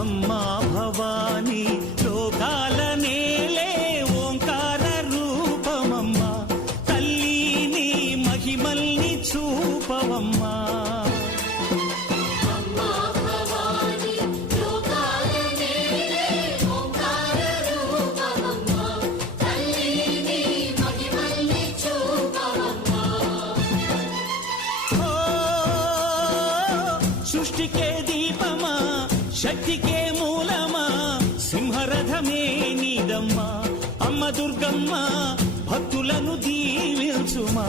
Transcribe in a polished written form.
అమ్మా భవానీ లోకాల నేలే ఓంకార రూపమమ్మా తల్లి మహిమల్ని చూపవమ్మా సృష్టికే దీపమా శక్తికే మూలమా సింహరథమే నీదమ్మా అమ్మ దుర్గమ్మ భక్తులను దీవించుమా